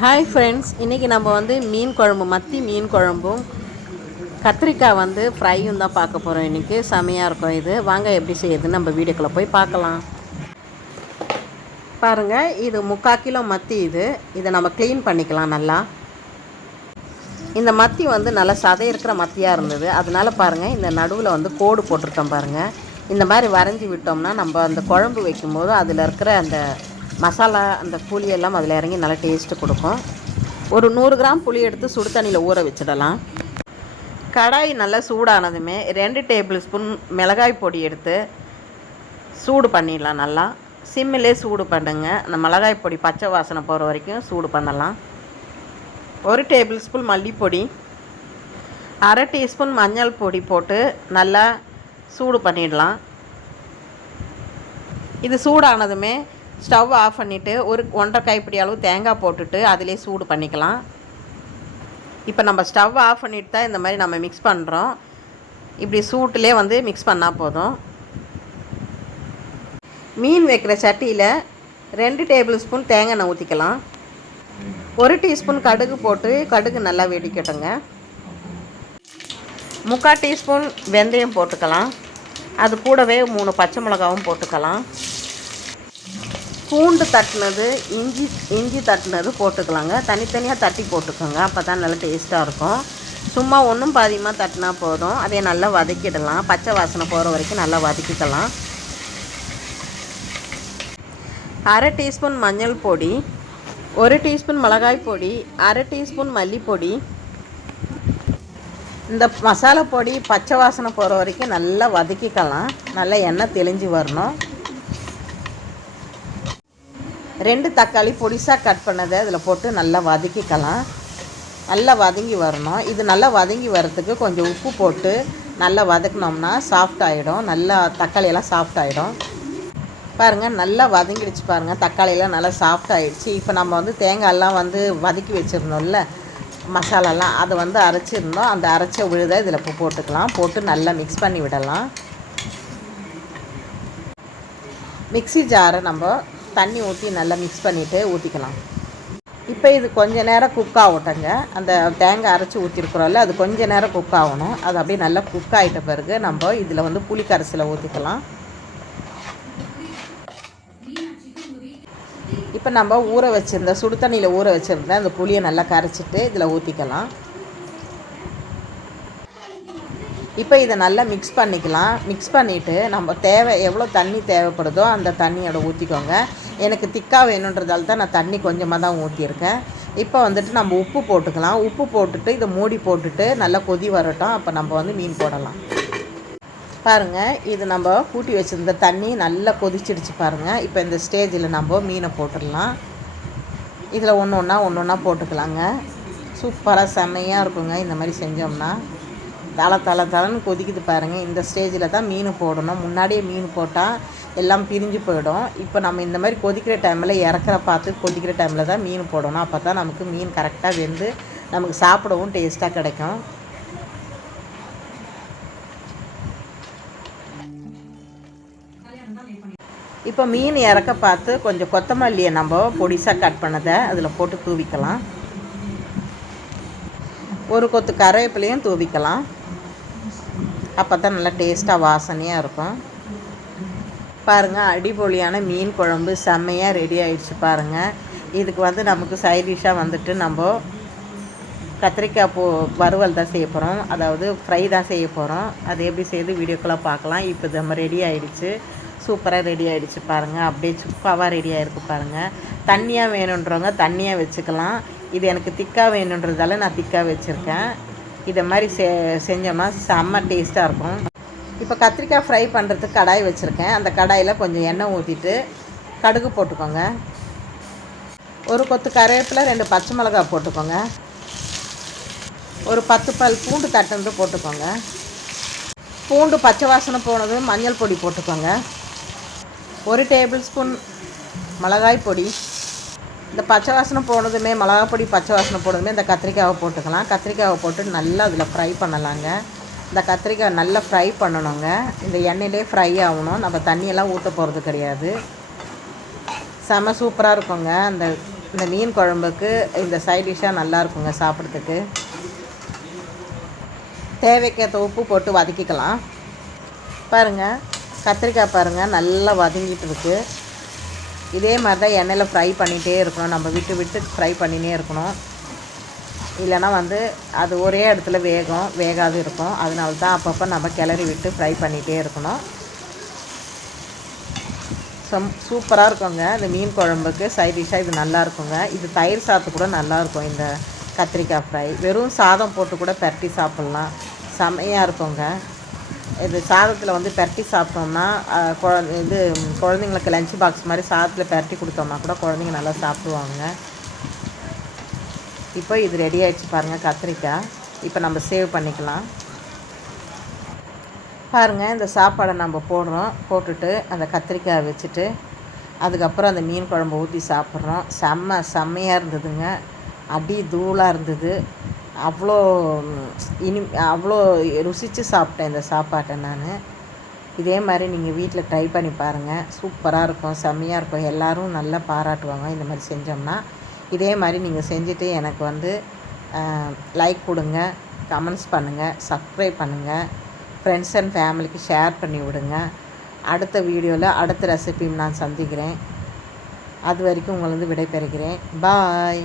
Hi friends இன்றைக்கி நம்ம வந்து மீன் குழம்பு மத்தி மீன் குழம்பும் கத்திரிக்காய் வந்து ஃப்ரையும் தான் பார்க்க போகிறோம் இன்றைக்கி செமையாக இருக்கும் இது. வாங்க எப்படி செய்யுதுன்னு நம்ம வீடியோக்குள்ளே போய் பார்க்கலாம். பாருங்கள் இது முக்கால் கிலோ மத்தி இது. இதை நம்ம க்ளீன் பண்ணிக்கலாம் நல்லா. இந்த மத்தி வந்து நல்லா சதை இருக்கிற மத்தியாக இருந்தது. அதனால் பாருங்கள் இந்த நடுவில் வந்து கோடு போட்டிருக்கோம் பாருங்கள் இந்த மாதிரி வரைஞ்சி விட்டோம்னா நம்ம அந்த குழம்பு வைக்கும்போது அதில் இருக்கிற அந்த மசாலா அந்த புளியெல்லாம் அதில் இறங்கி நல்லா டேஸ்ட்டு கொடுக்கும். ஒரு நூறு கிராம் புளி எடுத்து சுடு தண்ணியில் ஊற வச்சிடலாம். கடாய் நல்லா சூடானதுமே ரெண்டு டேபிள் ஸ்பூன் மிளகாய் பொடி எடுத்து சூடு பண்ணிடலாம் நல்லா. சிம்மிலே சூடு பண்ணுங்க. அந்த மிளகாய் பொடி பச்சை வாசனை போகிற வரைக்கும் சூடு பண்ணலாம். ஒரு டேபிள் ஸ்பூன் மல்லிப்பொடி அரை டீஸ்பூன் மஞ்சள் பொடி போட்டு நல்லா சூடு பண்ணிடலாம். இது சூடானதுமே ஸ்டவ் ஆஃப் பண்ணிவிட்டு ஒரு ஒன்றரை கைப்பிடி அளவு தேங்காய் போட்டுட்டு அதிலே சூடு பண்ணிக்கலாம். இப்போ நம்ம ஸ்டவ் ஆஃப் பண்ணிட்டு தான் இந்த மாதிரி நம்ம மிக்ஸ் பண்ணுறோம் இப்படி சூட்டிலே வந்து மிக்ஸ் பண்ணால் போதும். மீன் வைக்கிற சட்டியில் ரெண்டு டேபிள் ஸ்பூன் தேங்காய் எண்ணெய் ஊற்றிக்கலாம் ஒரு டீஸ்பூன் கடுகு போட்டு கடுகு நல்லா வெடிக்கட்டுங்க. முக்கால் டீஸ்பூன் வெந்தயம் போட்டுக்கலாம். அது கூடவே மூணு பச்சை மிளகாவும் போட்டுக்கலாம். பூண்டு தட்டினது இஞ்சி இஞ்சி தட்டினது போட்டுக்கலாங்க. தனித்தனியாக தட்டி போட்டுக்கோங்க. அப்போ தான் நல்லா டேஸ்ட்டாக இருக்கும். சும்மா ஒன்றும் பாதியமாக தட்டினா போதும். அதை நல்லா வதக்கிடலாம். பச்சை வாசனை போகிற வரைக்கும் நல்லா வதக்கிக்கலாம். அரை டீஸ்பூன் மஞ்சள் பொடி ஒரு டீஸ்பூன் மிளகாய் பொடி அரை டீஸ்பூன் மல்லிப்பொடி. இந்த மசாலா பொடி பச்சை வாசனை போகிற வரைக்கும் நல்லா வதக்கிக்கலாம். நல்லா எண்ணெய் தெளிஞ்சு வரணும். ரெண்டு தக்காளி பொடிசாக கட் பண்ணதை அதில் போட்டு நல்லா வதக்கிக்கலாம். நல்லா வதங்கி வரணும். இது நல்லா வதங்கி வரத்துக்கு கொஞ்சம் உப்பு போட்டு நல்லா வதக்கினோம்னா சாஃப்ட் ஆகிடும் நல்லா தக்காளியெல்லாம் சாஃப்ட் ஆகிடும் பாருங்கள் நல்லா வதங்கிடுச்சு பாருங்கள் தக்காளியெல்லாம் நல்லா சாஃப்ட் ஆகிடுச்சு இப்போ நம்ம வந்து தேங்காயெல்லாம் வந்து வதக்கி வச்சுருந்தோம்ல மசாலாலாம் அதை வந்து அரைச்சிருந்தோம். அந்த அரைச்ச விழுதை இதில் இப்போ போட்டுக்கலாம். போட்டு நல்லா மிக்ஸ் பண்ணி விடலாம். மிக்ஸி ஜாரை நம்ம தண்ணி ஊற்றி நல்லா மிக்ஸ் பண்ணிவிட்டு ஊற்றிக்கலாம் இப்போ இது கொஞ்ச நேரம் குக் ஆகட்டுங்க. அந்த தேங்காய் அரைச்சி ஊற்றிருக்குறோம்ல அது கொஞ்ச நேரம் குக் ஆகணும். அது அப்படியே நல்லா குக் ஆகிட்ட பிறகு நம்ம இதில் வந்து புளி கரைசலை ஊற்றிக்கலாம் இப்போ நம்ம ஊற வச்சுருந்த சுடு தண்ணியில் ஊற வச்சுருந்த அந்த புளியை நல்லா கரைச்சிட்டு இதில் ஊற்றிக்கலாம் இப்போ இதை நல்லா மிக்ஸ் பண்ணிக்கலாம். மிக்ஸ் பண்ணிவிட்டு நம்ம தேவை எவ்வளோ தண்ணி தேவைப்படுதோ அந்த தண்ணியோட ஊற்றிக்கோங்க எனக்கு திக்காக வேணுன்றதால தான் நான் தண்ணி கொஞ்சமாக தான் ஊற்றியிருக்கேன் இப்போ வந்துட்டு நம்ம உப்பு போட்டுக்கலாம். உப்பு போட்டுட்டு இதை மூடி போட்டுட்டு நல்லா கொதி வரட்டும். அப்போ நம்ம வந்து மீன் போடலாம். பாருங்கள் இது நம்ம கூட்டி வச்சுருந்த தண்ணி நல்லா கொதிச்சிடுச்சு பாருங்கள் இப்போ இந்த ஸ்டேஜில் நம்ம மீனை போட்டுடலாம். இதில் ஒன்று ஒன்றா ஒன்று ஒன்றா போட்டுக்கலாங்க. சூப்பராக செம்மையாக இருக்குங்க. இந்த மாதிரி செஞ்சோம்னா தலை தலை தலைன்னு கொதிக்குது பாருங்கள் இந்த ஸ்டேஜில் தான் மீன் போடணும். முன்னாடியே மீன் போட்டால் எல்லாம் பிரிஞ்சு போயிடும். இப்போ நம்ம இந்த மாதிரி கொதிக்கிற டைமில் இறக்குற பார்த்து கொதிக்கிற டைமில் தான் மீன் போடணும். அப்போ தான் நமக்கு மீன் கரெக்டாக வெந்து நமக்கு சாப்பிடவும் டேஸ்ட்டாக கிடைக்கும். இப்போ மீன் இறக்க பார்த்து கொஞ்சம் கொத்தமல்லியை நம்ம பொடிசாக கட் பண்ணதை அதில் போட்டு தூவிக்கலாம். ஒரு கொத்து கருவேப்பிலையும் தூவிக்கலாம். அப்போ தான் நல்லா டேஸ்ட்டாக வாசனையாக இருக்கும். பாருங்கள் அடிபொலியான மீன் குழம்பு செம்மையாக ரெடி ஆயிடுச்சு பாருங்கள் இதுக்கு வந்து நமக்கு சைட் டிஷ்ஷாக வந்துட்டு நம்ம கத்திரிக்காய் பூ வறுவல் தான் செய்ய போகிறோம் அதாவது ஃப்ரை தான் செய்ய போகிறோம் அது எப்படி செய்து வீடியோக்கெல்லாம் பார்க்கலாம். இப்போ நம்ம ரெடி ஆகிடுச்சு சூப்பராக ரெடி ஆகிடுச்சு பாருங்கள் அப்படியே சுப்பாவாக ரெடி ஆகிருக்கு பாருங்கள் தண்ணியாக வேணுன்றவங்க தண்ணியாக வச்சுக்கலாம். இது எனக்கு திக்காக வேணுன்றதால நான் திக்காக வச்சுருக்கேன். இதை மாதிரி செ செஞ்சோம்னா செம்ம டேஸ்ட்டாக இருக்கும். இப்போ கத்திரிக்காய் ஃப்ரை பண்ணுறதுக்கு கடாய் வச்சுருக்கேன். அந்த கடாயில் கொஞ்சம் எண்ணெய் ஊற்றிட்டு கடுகு போட்டுக்கோங்க. ஒரு கொத்து கருவேப்பிலை ரெண்டு பச்சை மிளகா போட்டுக்கோங்க. ஒரு பத்து பல் பூண்டு தட்டுந்து போட்டுக்கோங்க. பூண்டு பச்சை வாசனை போனது மஞ்சள் பொடி போட்டுக்கோங்க. ஒரு டேபிள் ஸ்பூன் மிளகாய் பொடி. இந்த பச்சை வாசனை போனதுமே மிளகா பொடி பச்சை வாசனை போனதுமே இந்த கத்திரிக்காவை போட்டுக்கலாம். கத்திரிக்காவை போட்டு நல்லா அதில் ஃப்ரை பண்ணலாங்க. இந்த கத்திரிக்காய் நல்லா ஃப்ரை பண்ணணுங்க. இந்த எண்ணெயிலே ஃப்ரை ஆகணும். நம்ம தண்ணியெல்லாம் ஊற்ற போகிறது கிடையாது. செம சூப்பராக இருக்குங்க. அந்த இந்த மீன் குழம்புக்கு இந்த சைட் டிஷ்ஷாக நல்லா இருக்குங்க சாப்பிட்றதுக்கு. தேவைக்கேற்ற உப்பு போட்டு வதக்கிக்கலாம். பாருங்கள் கத்திரிக்காய் பாருங்கள் நல்லா வதங்கிட்டு இருக்கு. இதே மாதிரி தான் எண்ணெயில் ஃப்ரை பண்ணிகிட்டே இருக்கணும். நம்ம விட்டு விட்டு ஃப்ரை பண்ணினே இருக்கணும். இல்லைன்னா வந்து அது ஒரே இடத்துல வேகும் வேகாது இருக்கும். அதனால தான் அப்பப்போ நம்ம கிளறி விட்டு ஃப்ரை பண்ணிகிட்டே இருக்கணும். சம் சூப்பராக இருக்குங்க. இந்த மீன் குழம்புக்கு சைட் டிஷ்ஷாக இது நல்லா இருக்குங்க. இது தயிர் சாத்து கூட நல்லாயிருக்கும் இந்த கத்திரிக்காய் ஃப்ரை வெறும் சாதம் போட்டு கூட பரட்டி சாப்பிட்லாம். செமையாக இருக்குங்க. இது சாதத்தில் வந்து பரட்டி சாப்பிட்டோம்னா குழ- இது குழந்தைங்களுக்கு லஞ்ச் பாக்ஸ் மாதிரி சாதத்தில் பரட்டி கொடுத்தோம்னா கூட குழந்தைங்க நல்லா சாப்பிடுவாங்க. இப்போ இது ரெடி ஆயிடுச்சு பாருங்கள் கத்திரிக்காய். இப்போ நம்ம சேவ் பண்ணிக்கலாம். பாருங்கள் இந்த சாப்பாடை நம்ம போடுறோம். போட்டுட்டு அந்த கத்திரிக்காய் வச்சுட்டு அதுக்கப்புறம் அந்த மீன் குழம்பு ஊற்றி சாப்பிட்றோம். செம்ம செம்மையாக இருந்ததுங்க. அடி தூளாக இருந்தது. அவ்வளோ இனி அவ்வளோ ருசித்து சாப்பிட்டேன் இந்த சாப்பாட்டை நான். இதே மாதிரி நீங்கள் வீட்டில் ட்ரை பண்ணி பாருங்கள் சூப்பராக இருக்கும் செம்மையாக இருக்கும். எல்லோரும் நல்லா பாராட்டுவாங்க. இந்த மாதிரி செஞ்சோம்னா இதே மாதிரி நீங்கள் செஞ்சுட்டு எனக்கு வந்து லைக் கொடுங்க கமெண்ட்ஸ் பண்ணுங்கள் சப்ஸ்கிரைப் பண்ணுங்கள் ஃப்ரெண்ட்ஸ் அண்ட் ஃபேமிலிக்கு ஷேர் பண்ணி விடுங்க. அடுத்த வீடியோவில் அடுத்த ரெசிபியும் நான் சந்திக்கிறேன். அது வரைக்கும் உங்களை வந்து விடைபெறுகிறேன். பாய்